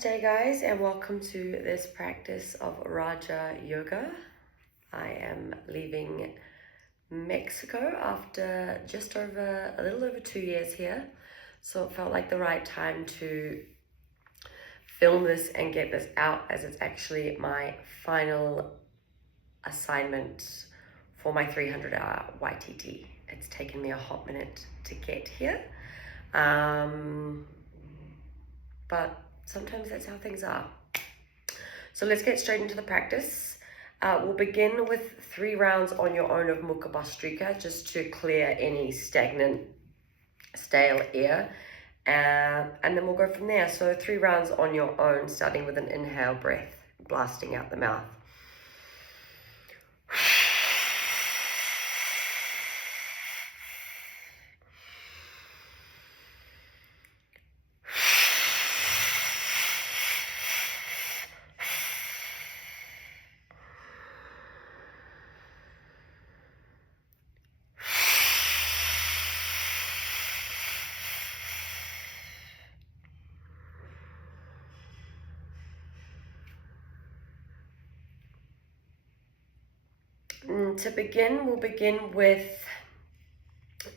Namaste guys, and welcome to this practice of Raja Yoga. I am leaving Mexico after just a little over 2 years here. So it felt like the right time to film this and get this out, as it's actually my final assignment for my 300-hour YTT. It's taken me a hot minute to get here. But sometimes that's how things are. So let's get straight into the practice. We'll begin with 3 rounds on your own of Mukha Bhastrika, just to clear any stagnant, stale air. And then we'll go from there. So 3 rounds on your own, starting with an inhale breath, blasting out the mouth. To begin, we'll begin with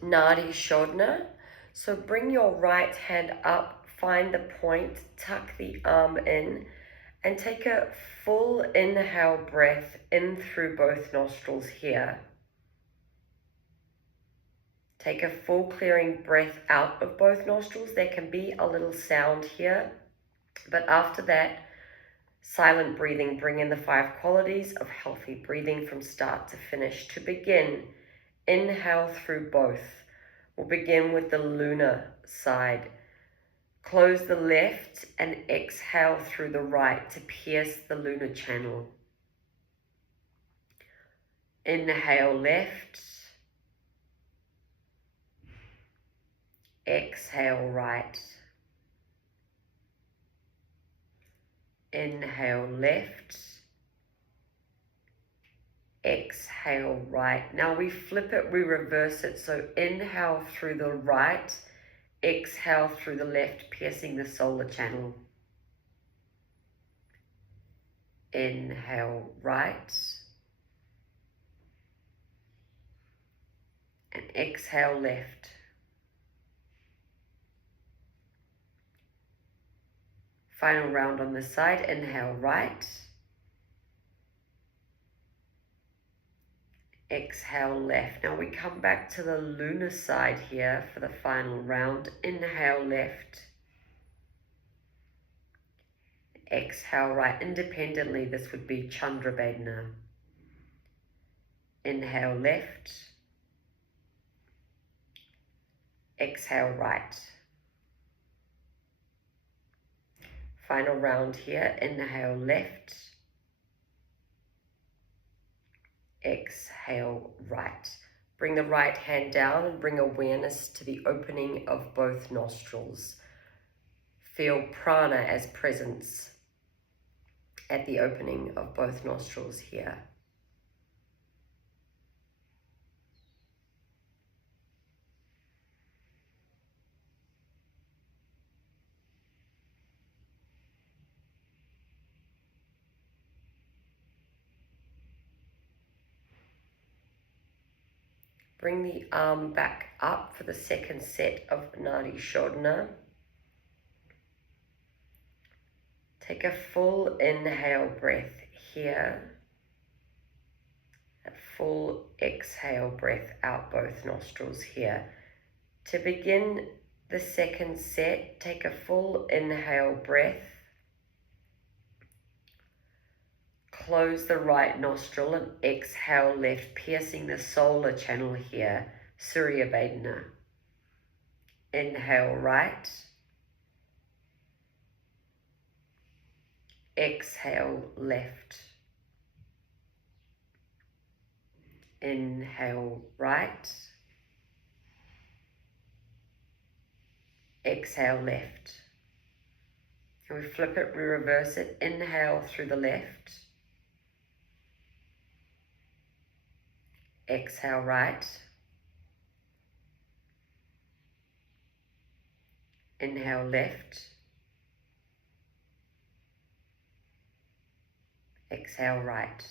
Nadi Shodhana. So bring your right hand up, find the point, tuck the arm in, and take a full inhale breath in through both nostrils here. Take a full clearing breath out of both nostrils. There can be a little sound here, but after that, silent breathing. Bring in the 5 qualities of healthy breathing from start to finish. To begin, inhale through both. We'll begin with the lunar side. Close the left and exhale through the right to pierce the lunar channel. Inhale left. Exhale right. Inhale left. Exhale right. Now we flip it, we reverse it. So inhale through the right, exhale through the left, piercing the solar channel. Inhale right. And exhale left. Final round on this side. Inhale right. Exhale left. Now we come back to the lunar side here for the final round. Inhale left. Exhale right. Independently, this would be Chandra Vedana. Inhale left. Exhale right. Final round here. Inhale left. Exhale right. Bring the right hand down and bring awareness to the opening of both nostrils. Feel prana as presence at the opening of both nostrils here. Bring the arm back up for the second set of Nadi Shodhana. Take a full inhale breath here. A full exhale breath out both nostrils here. To begin the second set, take a full inhale breath. Close the right nostril and exhale left, piercing the solar channel here, Surya Vedana. Inhale right. Exhale left. Inhale right. Exhale left. And we flip it, we reverse it. Inhale through the left. Exhale right. Inhale left. Exhale, right.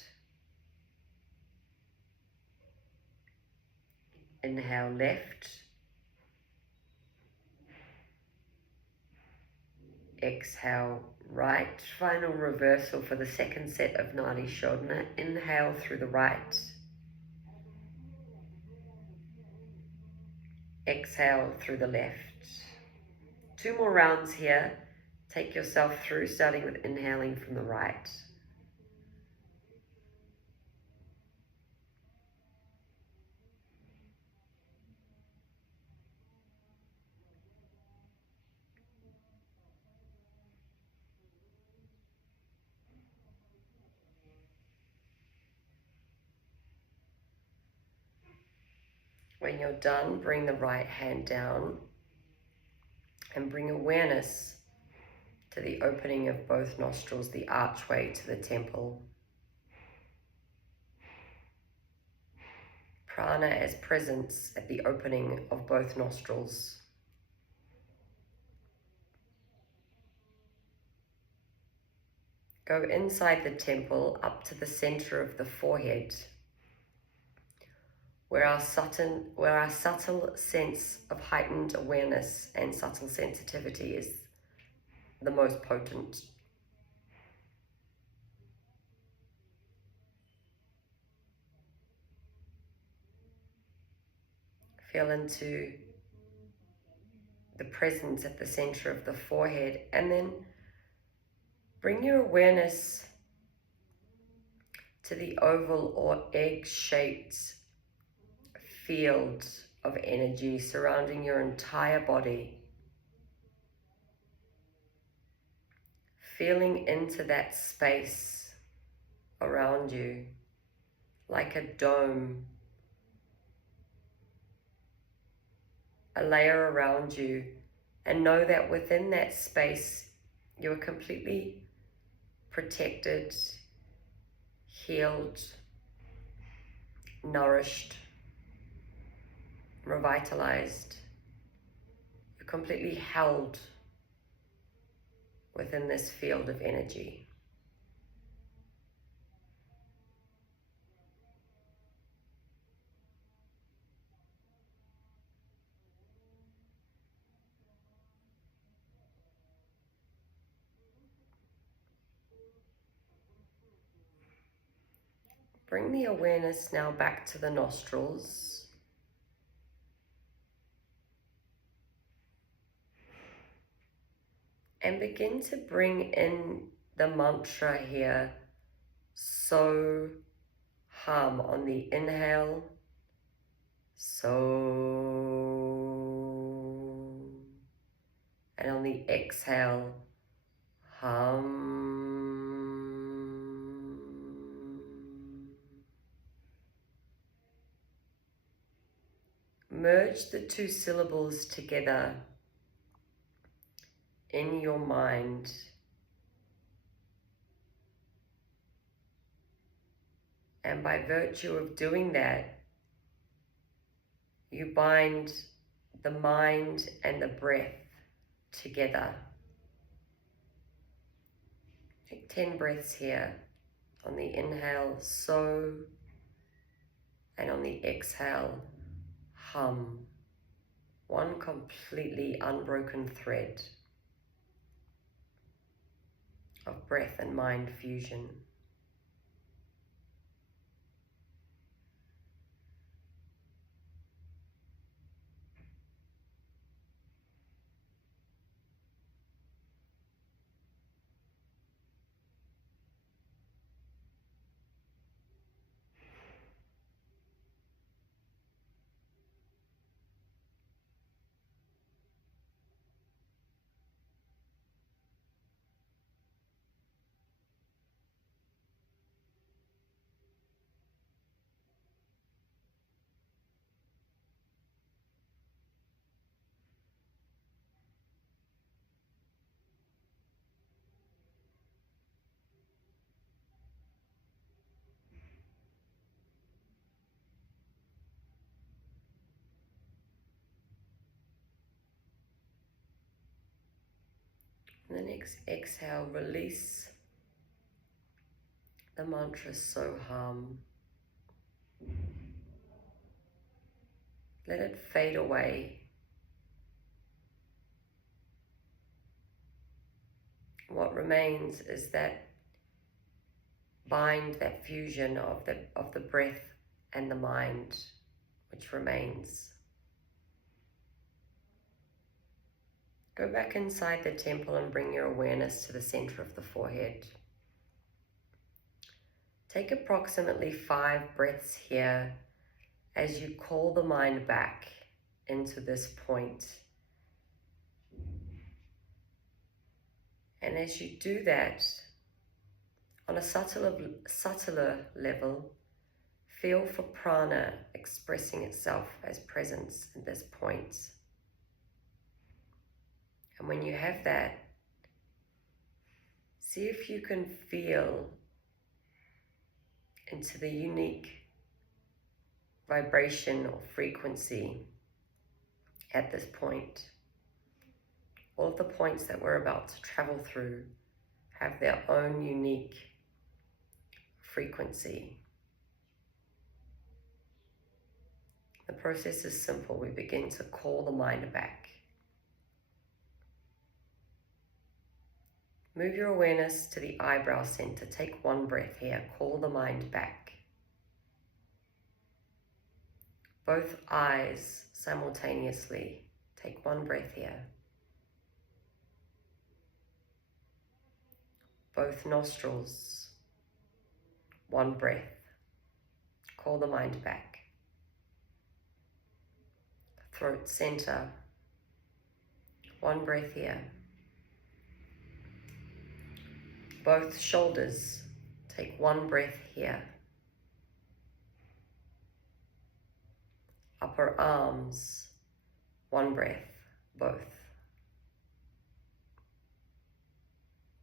Inhale, left. Exhale, right. Final reversal for the second set of Nadi Shodhana. Inhale through the right. Exhale through the left. 2 more rounds here. Take yourself through, starting with inhaling from the right. When you're done, bring the right hand down and bring awareness to the opening of both nostrils, the archway to the temple. Prana as presence at the opening of both nostrils. Go inside the temple up to the center of the forehead, where our subtle sense of heightened awareness and subtle sensitivity is the most potent. Feel into the presence at the center of the forehead, and then bring your awareness to the oval or egg-shaped field of energy surrounding your entire body. Feeling into that space around you like a dome, a layer around you, and know that within that space you are completely protected, healed, nourished, revitalized. You're completely held within this field of energy. Bring the awareness now back to the nostrils. And begin to bring in the mantra here. So hum on the inhale. So. And on the exhale, hum. Merge the 2 syllables together in your mind. And by virtue of doing that, you bind the mind and the breath together. Take 10 breaths here. On the inhale, so, and on the exhale, hum. One completely unbroken thread of breath and mind fusion. And the next exhale, release The mantra Soham. Let it fade away. What remains is that bind, that fusion of the breath and the mind, which remains. Go back inside the temple and bring your awareness to the center of the forehead. Take approximately 5 breaths here as you call the mind back into this point. And as you do that, on a subtler level, feel for prana expressing itself as presence at this point. And when you have that, see if you can feel into the unique vibration or frequency at this point. All of the points that we're about to travel through have their own unique frequency. The process is simple. We begin to call the mind back. Move your awareness to the eyebrow center. Take 1 breath here. Call the mind back. Both eyes simultaneously. Take 1 breath here. Both nostrils. 1 breath. Call the mind back. Throat center. 1 breath here. Both shoulders. Take 1 breath here. Upper arms. 1 breath. Both.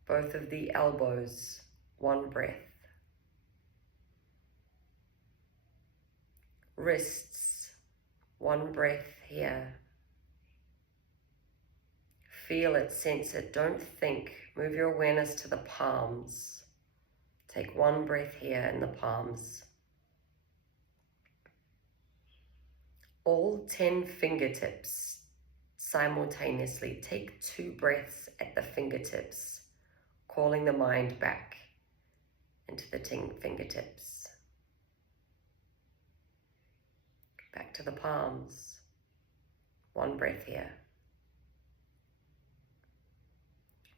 Both of the elbows. 1 breath. Wrists. 1 breath here. Feel it, sense it, don't think. Move your awareness to the palms. Take 1 breath here in the palms. All 10 fingertips simultaneously. Take 2 breaths at the fingertips, calling the mind back into the 10 fingertips. Back to the palms. 1 breath here.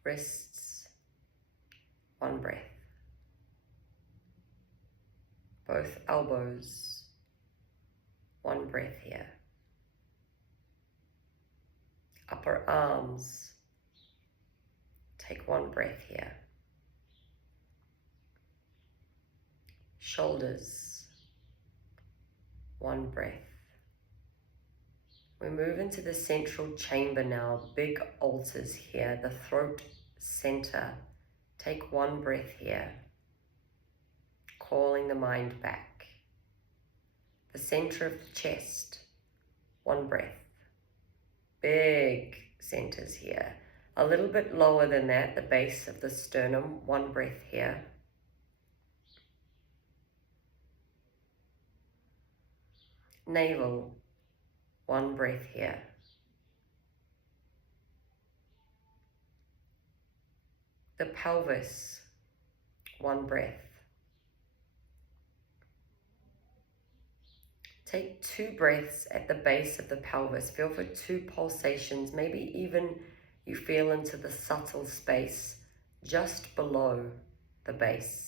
Wrists. 1 breath. Both elbows. 1 breath here. Upper arms. Take 1 breath here. Shoulders. 1 breath. We move into the central chamber now, big altars here, the throat center. Take 1 breath here, calling the mind back. The center of the chest, 1 breath. Big centers here. A little bit lower than that, the base of the sternum, 1 breath here. Navel, 1 breath here. The pelvis, 1 breath. Take 2 breaths at the base of the pelvis. Feel for 2 pulsations. Maybe even you feel into the subtle space just below the base.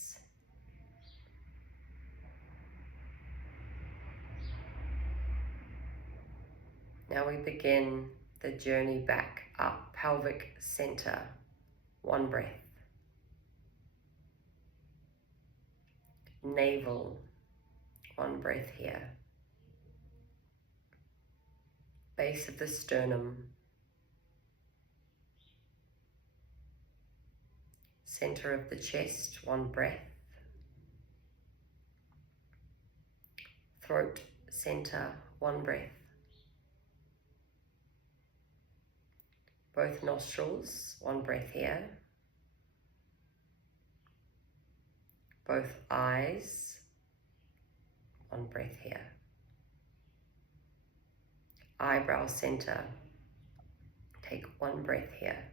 Now we begin the journey back up, pelvic center, 1 breath. Navel, 1 breath here. Base of the sternum. Center of the chest, 1 breath. Throat center, 1 breath. Both nostrils, 1 breath here. both eyes. One breath here. Eyebrow center. Take one breath here.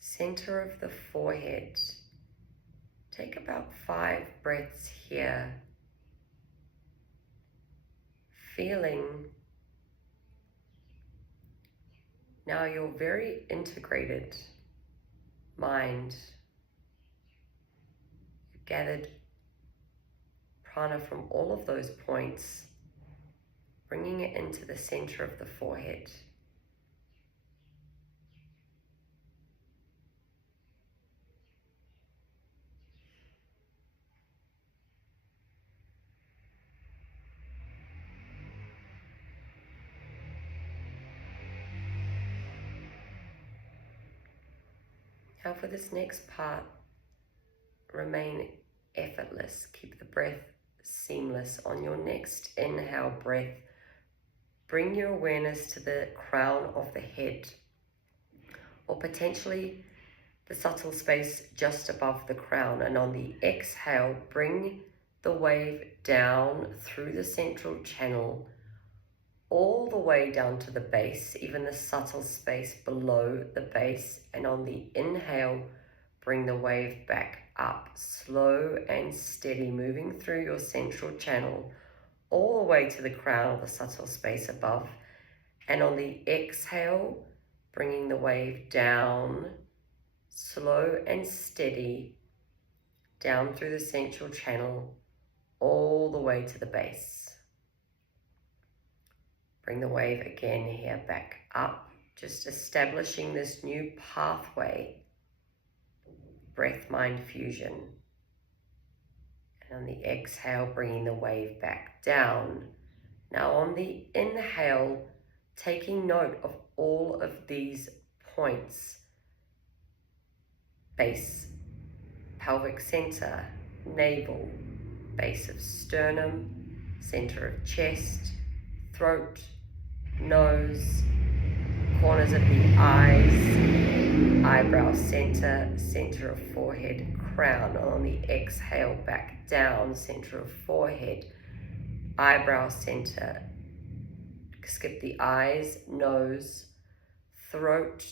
Center of the forehead. Take about 5 breaths here. Feeling now your very integrated mind, gathered prana from all of those points, bringing it into the center of the forehead. Now for this next part, remain effortless. Keep the breath seamless. On your next inhale breath, bring your awareness to the crown of the head, or potentially the subtle space just above the crown. And on the exhale, bring the wave down through the central channel, all the way down to the base, even the subtle space below the base. And on the inhale, bring the wave back up, slow and steady, moving through your central channel, all the way to the crown of the subtle space above. And on the exhale, bringing the wave down, slow and steady, down through the central channel, all the way to the base. Bring the wave again here back up, just establishing this new pathway, breath-mind fusion. And on the exhale, bringing the wave back down. Now on the inhale, taking note of all of these points: base, pelvic center, navel, base of sternum, center of chest, throat, nose, corners of the eyes, eyebrow center, center of forehead, crown. On the exhale, back down, center of forehead, eyebrow center, skip the eyes, nose, throat,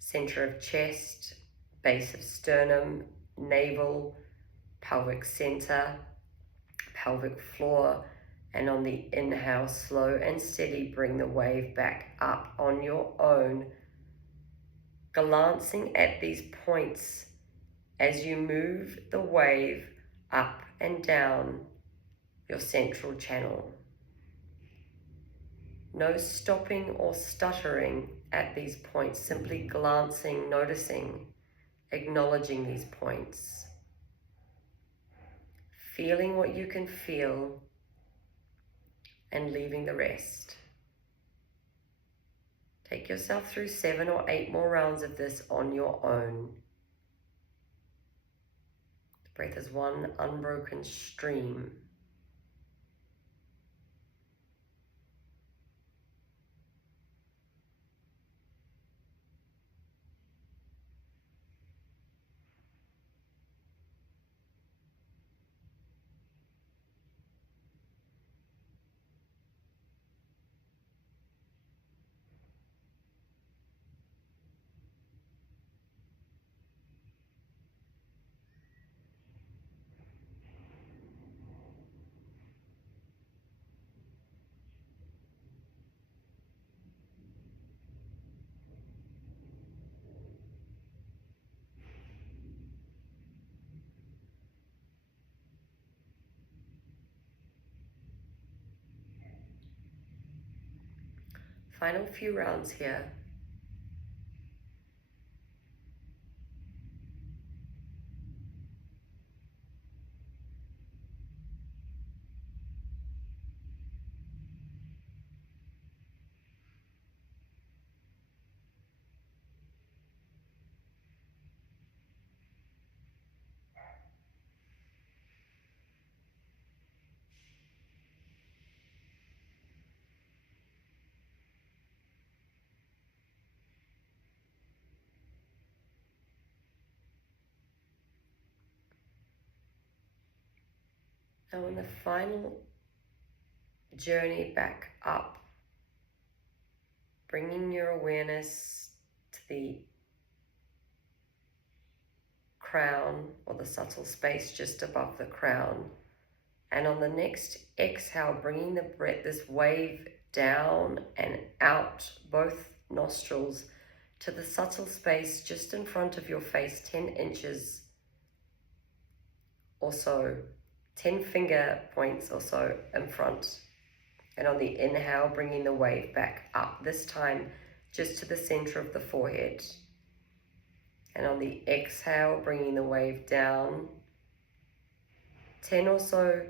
center of chest, base of sternum, navel, pelvic center, pelvic floor. And on the inhale, slow and steady, bring the wave back up on your own, glancing at these points as you move the wave up and down your central channel. No stopping or stuttering at these points, simply glancing, noticing, acknowledging these points, feeling what you can feel, and leaving the rest. Take yourself through 7 or 8 more rounds of this on your own. The breath is one unbroken stream. Final few rounds here. Now in the final journey back up, bringing your awareness to the crown or the subtle space just above the crown. And on the next exhale, bringing the breath, this wave down and out both nostrils to the subtle space just in front of your face, 10 inches or so, 10 finger points or so in front. And on the inhale, bringing the wave back up, this time just to the center of the forehead. And on the exhale, bringing the wave down, 10 or so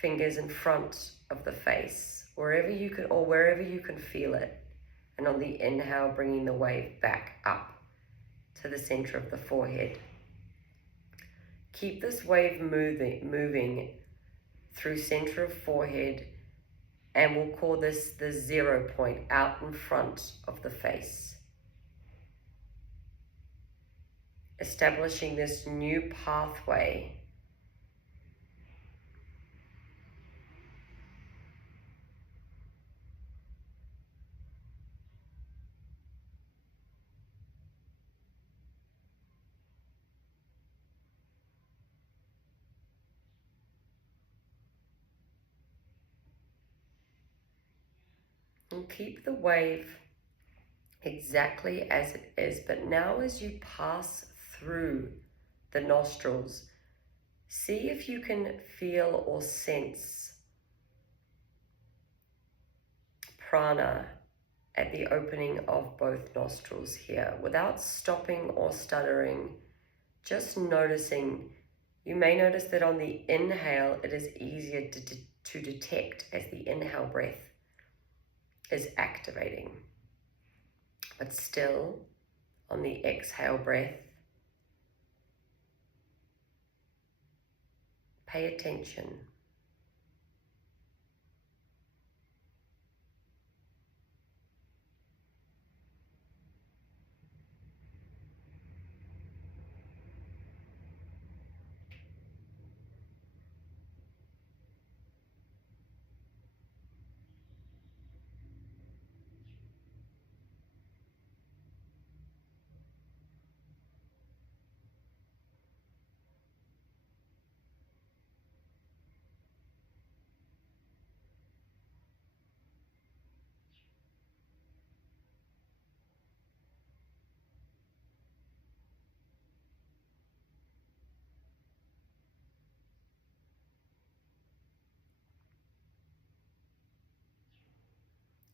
fingers in front of the face, wherever you can feel it. And on the inhale, bringing the wave back up to the center of the forehead. Keep this wave moving through center of forehead, and we'll call this the 0 point, out in front of the face. Establishing this new pathway. And keep the wave exactly as it is, but now as you pass through the nostrils, see if you can feel or sense prana at the opening of both nostrils here, without stopping or stuttering, just noticing. You may notice that on the inhale, it is easier to detect as the inhale breath is activating. But still, on the exhale breath, pay attention.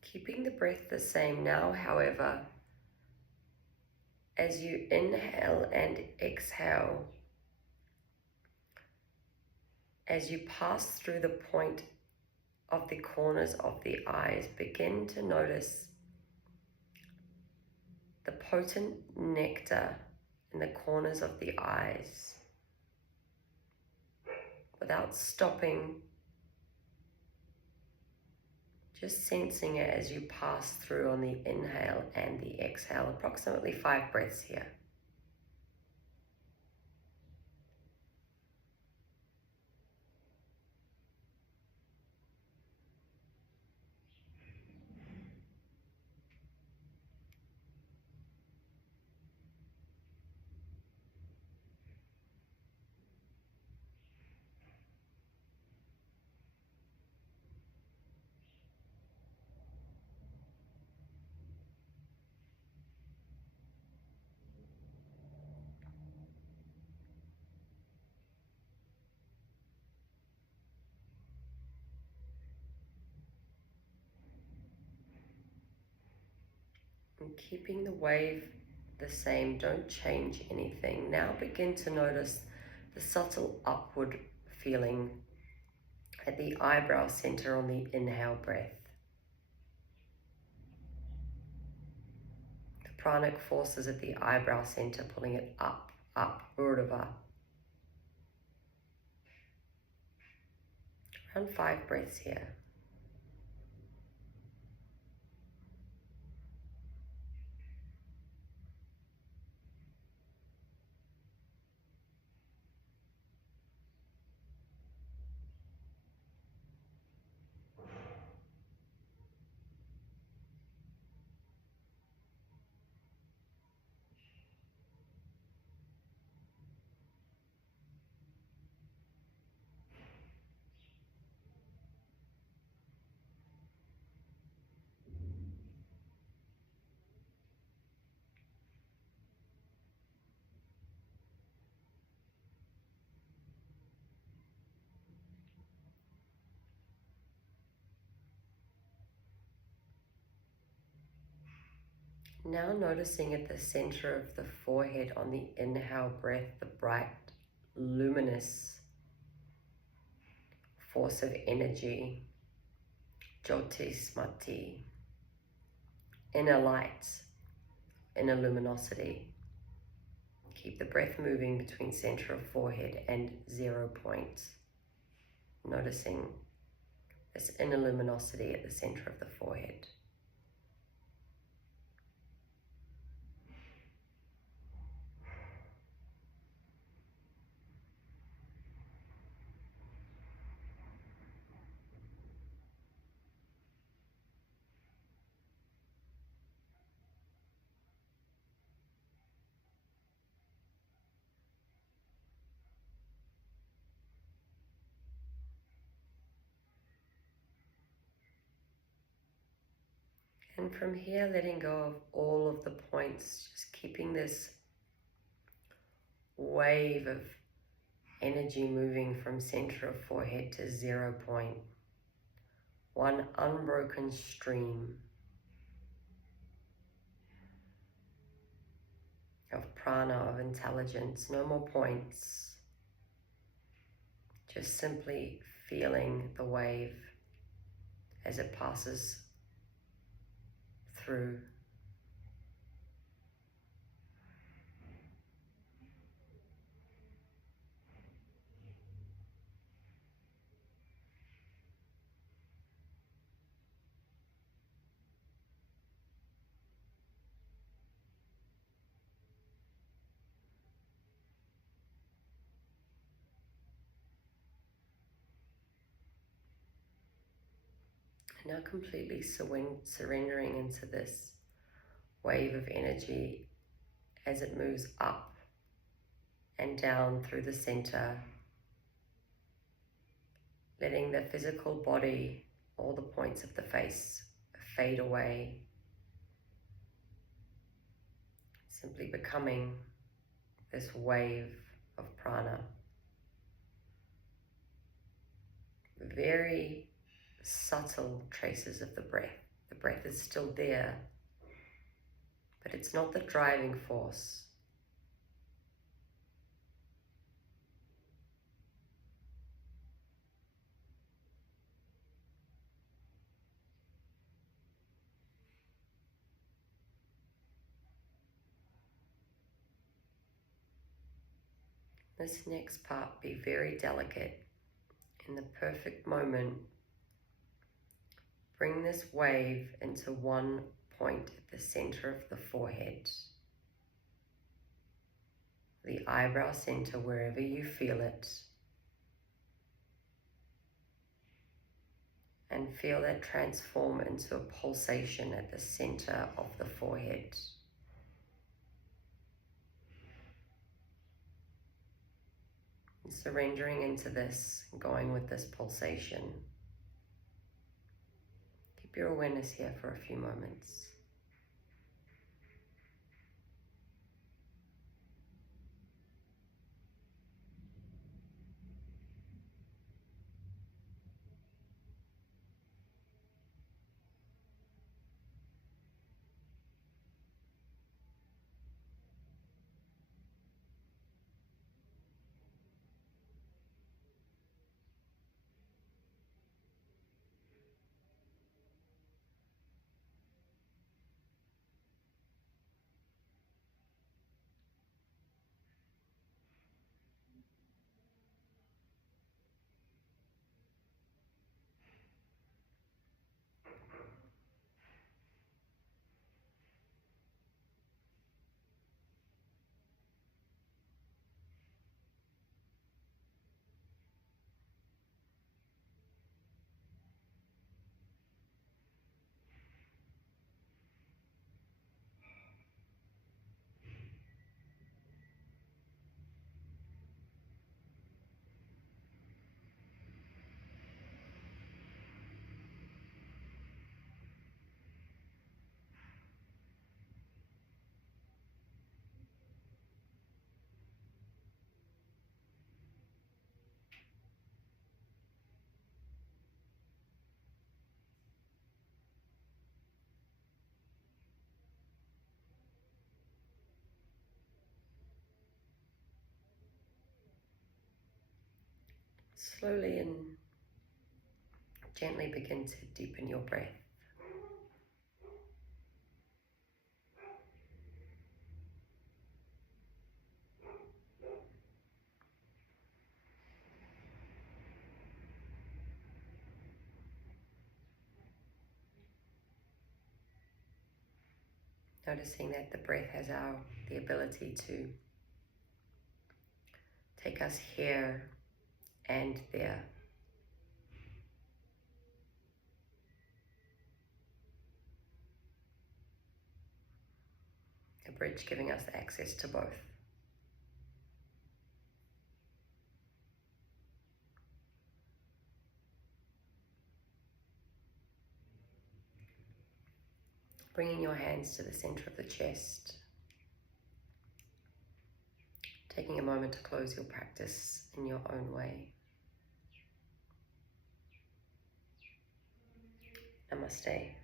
Keeping the breath the same now, however, as you inhale and exhale, as you pass through the point of the corners of the eyes, begin to notice the potent nectar in the corners of the eyes. Without stopping, just sensing it as you pass through on the inhale and the exhale, approximately 5 breaths here. And keeping the wave the same, don't change anything. Now begin to notice the subtle upward feeling at the eyebrow center on the inhale breath. The pranic forces at the eyebrow center, pulling it up, Urdhva. Around 5 breaths here. Now noticing at the center of the forehead on the inhale breath, the bright, luminous force of energy, Jyoti Smati, inner light, inner luminosity. Keep the breath moving between center of forehead and 0 point. Noticing this inner luminosity at the center of the forehead. And from here, letting go of all of the points, just keeping this wave of energy moving from center of forehead to 0 point. One unbroken stream of prana, of intelligence, no more points. Just simply feeling the wave as it passes through. And now completely surrendering into this wave of energy as it moves up and down through the center, letting the physical body, all the points of the face fade away, simply becoming this wave of prana. Very subtle traces of the breath. The breath is still there, but it's not the driving force. This next part, be very delicate. In the perfect moment, bring this wave into 1 point at the center of the forehead, the eyebrow center, wherever you feel it, and feel that transform into a pulsation at the center of the forehead. And surrendering into this, going with this pulsation. Keep your awareness here for a few moments. slowly and gently begin to deepen your breath. Noticing that the breath has the ability to take us here and there. A bridge giving us access to both. Bringing your hands to the center of the chest. Taking a moment to close your practice in your own way. Namaste.